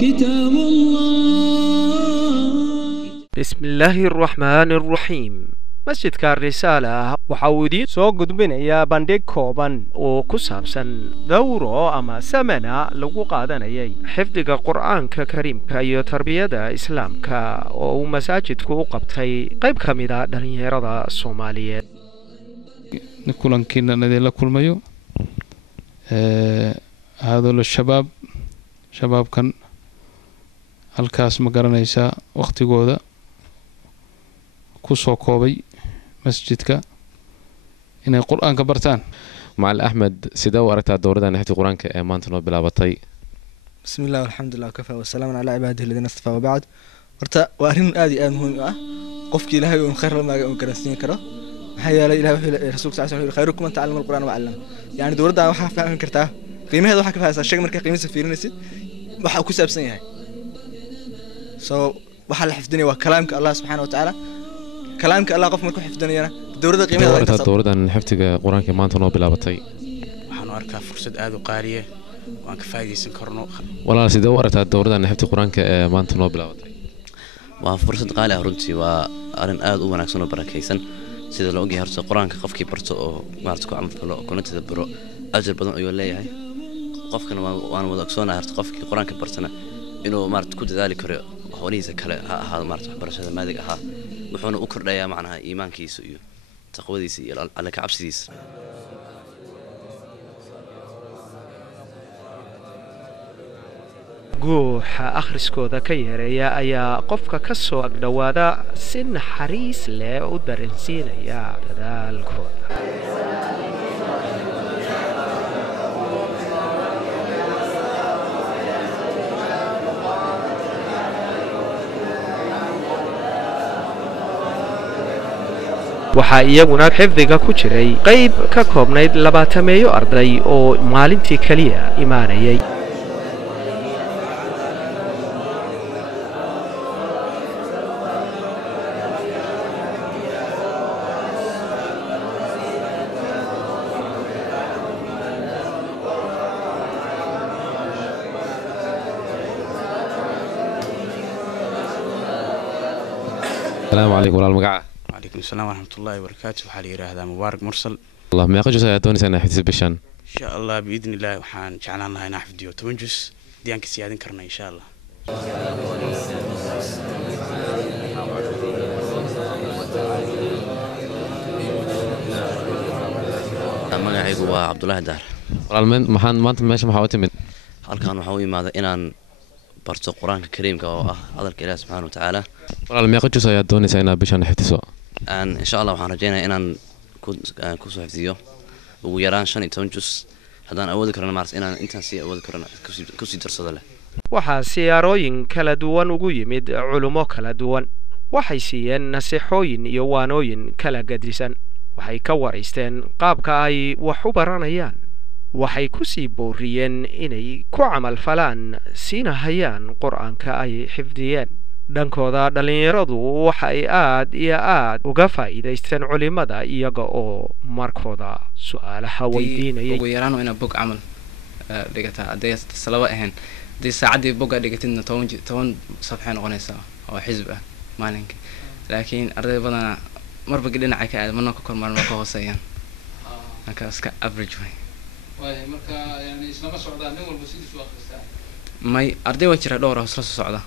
كتاب الله. بسم الله الرحمن الرحيم. مسجدka Risaala waxa uu idin soo gudbinayaa bandhig kooban oo ku saabsan dawro ama samana lagu qaadanayay xifdiga Qur'aanka Kariimka iyo tarbiyada Islaamka oo uu masaajidku u qabtay qayb kamid ah dhalinyarada Soomaaliyeed. kulankiina la kulmayo هذول الشباب كان halkaas ma garanaysa waqtigooda ku soo koobay masjidka inay quraanka bartaan. Macal Ahmed sida waragta dowradan xifdi quraanka ee maanta noo bilaabatay. Bismillah walhamdulillah kafa wa salaamun ala ibadihi alladhina istafa wa ba'd. Horta waa arrin aad iyo aad muhiim ah qofkii Ilaahay uu khayr la maaga uu garansiin karo maxaa yeelay Ilaahay rasuulka sallallahu alayhi wa sallam khayrukum man ta'allama al-Qur'ana wa 'allama. Yani dowradan waxa fahmi kartaa qiimaheeda waxa ka fahaysaa shaqo marka qiimihiisa fiirinaysid waxa ku saabsan yahay. waxa la xifdinay waa kalaamka Allah subhanahu wa ta'ala kalaamka Allah qof markuu xifdinayna dowladda qiimaheeda dowradan xifdiga quraanka maanta noo bilaabatay waxaan arkaa fursad aad u qaaliye waan ka faa'iideysan karno. walaal sida waragta dowradan xifdi quraanka ee maanta noo bilaabatay waa fursad qaali ah runtii waa arin aad u wanaagsan oo barakeysan sida loo ogyahay horta quraanka qofkii barto oo maarta ku camal falo oo kunta baro ajir badan ayuu leeyahay qofkana waan wada ogsoonahay horta qofkii quraanka bartana inuu maarta ku dadaali karo hawlihiisa kale ha ahaado maarta waxbarashada maadiga ah wuxuuna u kordhayaa macnaha iimaankiisa iyo taqwadiisa iyo alla ka cabsidiisa. guuxa akhriskooda ka yareeya ayaa qofka ka soo agdhawaada si naxariis leh u dareensiinaya dadaalkooda. waxaa iyaguna xifdiga ku jiray qayb ka koobnayd 20 arday oo maalintii kaliya imaanayay. السلام عليكم ورحمة الله. وعليكم السلام ورحمة الله وبركاته. وحالي هذا مبارك مرسل. الله ما يقجز يا سنة حفظ بشان. إن شاء الله بإذن الله وحان جعلنا الله نحفظ ديو تونجس ديانك سيادين كرنا إن شاء الله. magacaygu waa Cabdullaahi Daar. walaalmeen maxaan maanta meesha maxaa u timid halkan waxa uu imaaday inaan barto quraanka kariimka oo ah hadalka Ilaahay subhanahu wa ta'ala. walaal ma yaqjuz ayaa doonaysaa inaad bishan xifdiso insha Allah waxaan rajeynayaa inaan ku soo xifdiyo ugu yaraan 15 juz haddaan awoodi karno maarta inaan intaan sii awoodi karno ku sii darsado leh. waxaa siyaarooyin kala duwan ugu yimid culumo kala duwan waxay siiyeen nasiixooyin iyo waanooyin kala gadisan waxay ka wareysteen qaabka ay wax u baranayaan waxay ku sii booriyeen inay ku camal falaan siina hayaan quraanka ay xifdiyeen. dhankooda dhalinyaradu waxay aad iyo aad uga faa'iideysteen culimada iyaga oo markooda su'aalaha weydiinayay. ugu yaraan ina bog camal dhigata haday salaba ahayn haday saacadii boga dhigatidna 10 safxay noqonaysaa oo xisb ah maalinka laakiin arday badan marba dhinaca ka aad manoo ka kormaan ma ka hooseeyaan marka iska average way marka yani isla ma socdaan nin walba sidii soo akhristaa may arday waa jira dhowr hoos la socda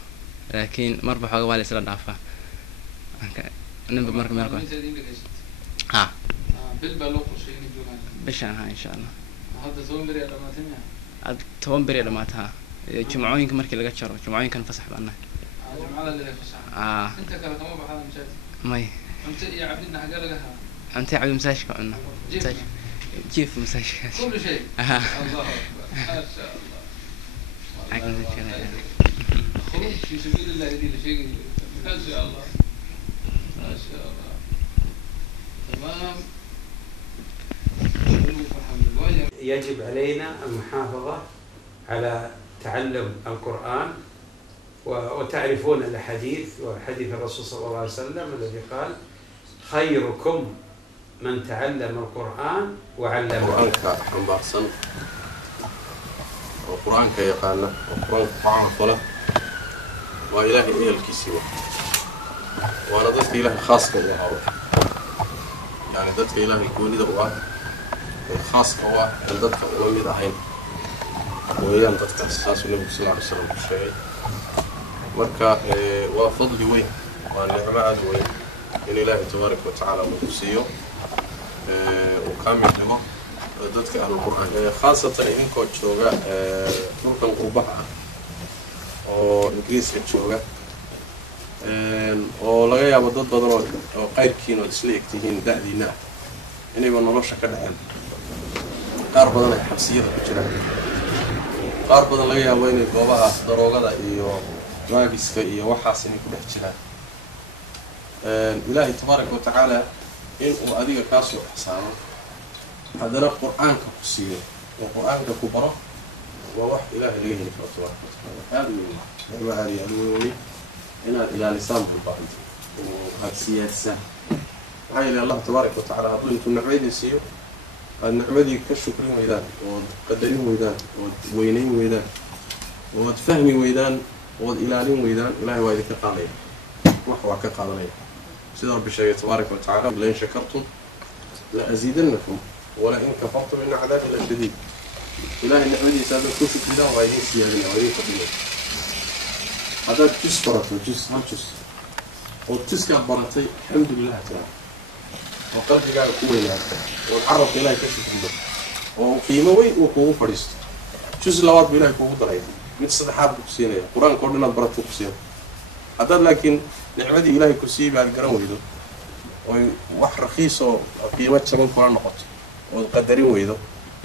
laakiin marba xoog waa la isla dhaafaa marka ninba marka meel ha bil baa loo qorsheeyay joogan bishan ha insha Allah hadda 10 beri dhamaatay ad 10 beri dhamaatay jumcooyinka markii laga jaro jumcooyinkan fasax baana jumcada la fasax inta kale kama baxada masaajid may inta iyo cabdina xaga laga haa انت عبد المساجد كنا جيف مساجد كل شيء الله ما شاء الله خروج في سبيل الله هذه شيء ما شاء الله ما شاء الله تمام. يجب علينا المحافظة على تعلم القرآن وتعرفون الحديث وحديث الرسول صلى الله عليه وسلم الذي قال خيركم من تعلم القرآن وعلمه. قرآنك حنبارسن وقرآنك يقال وقرآنك فعل فله وإلهي إيه الكيسيوة وأنا ضدك إلهي خاص كإله يعني ضدك إلهي يكون إذا هو الخاص هو ضدك أولي دحين ويان ضدك أساس النبي صلى الله عليه وسلم الشيء مركا وفضل وين والنعمة عاد وين إن إلهي تبارك وتعالى مقصيه وكامل له ضدك أهل القرآن خاصة إنكم تشوفوا ممكن قربها أو إنجليز تشوفوا oo laga yaabo dad badan oo qayrkiin oo isla egtihiin da'diina inay nolosha ka dhaxeen qaar badan ay xabsiyada ku jiraan qaar badan laga yaabo inay goobaha daroogada iyo waagiska iyo waxaas inay ku dhex jiraan ilaahay tabaaraka wa tacaala in uu adiga ka soo xasaano hadana quraanka ku siiyo oo quraanka ku baro waa wax ilaahay laga heli karo tabaaraka wa tacaala aad iyo إن إلى لسان بالبعض وهالسياسة هاي اللي الله تبارك وتعالى هذول أنتم نعمدي سيو النعمدي كشكرين ويدان وقدرين ويدان ووينين ويدان وتفهمي ويدان وإلالين ويدان إلهي وايدك قالين وحوا كقالين سيد رب الشيء تبارك وتعالى لئن شكرتم لأزيدنكم ولئن كفرتم إن عذابي لشديد إلهي النعمدي سادة كشك ويدان وايدين سيادين وايدين قدرين هذا جزء برته جزء هم جزء والتسكع برتي الحمد لله تعالى وقلبي قاعد قوي والعرب إلهي كشف عنده وقيمة وين وقوة فريست جزء لواد بإلهي قوة ضعيف مثل حرب كسينة القرآن كلنا برته كسينة هذا لكن نعمدي إلهي كسي بعد قرن ويده ووح رخيص وقيمة سبب القرآن نقط والقدرين ويده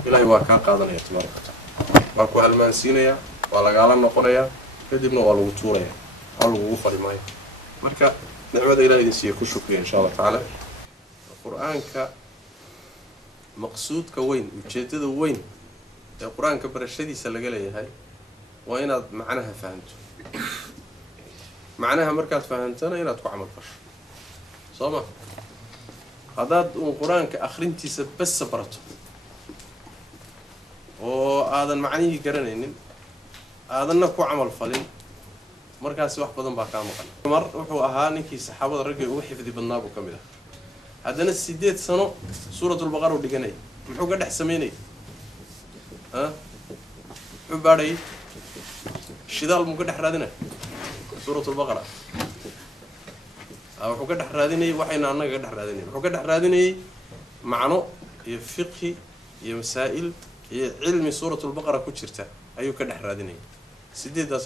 إلهي واقع قادنا يتبارك وتعالى واقع المانسينة ولا قالنا نقولها kadibna waa lagu tuuraya waa lagu fali maayo marka nicmada ilaahay siiyo ku shukriya insha Allah taala quraanka maqsuudka weyn ujeedada weyn ee quraanka barashadiisa laga leeyahay waa inaad macnaha fahanto macnaha markaad fahantana inaad ku amal fasho sooma hadaad quraanka akhrintiisa bas barato oo aadan macnihi garanaynin aadana ku amal falin markaas wax badan baa ka maqan mar wuxuu ahaa ninkii saxaabada rag ugu xifdi badnaa buu kamid ah hadana 8 sano suuratul baqara u dhiganay muxuu ka dhex sameeyay wuxuu baaray shidaal mu ka dhex raadinay suuratul baqara wuxuu ka dhex raadinay waxayna anaga ka dhex raadinay wuxuu ka dhex raadinay macno iyo fiqh iyo masaa'il iyo cilmi suuratul baqara ku jirta ayuu ka dhex raadinay sideedaas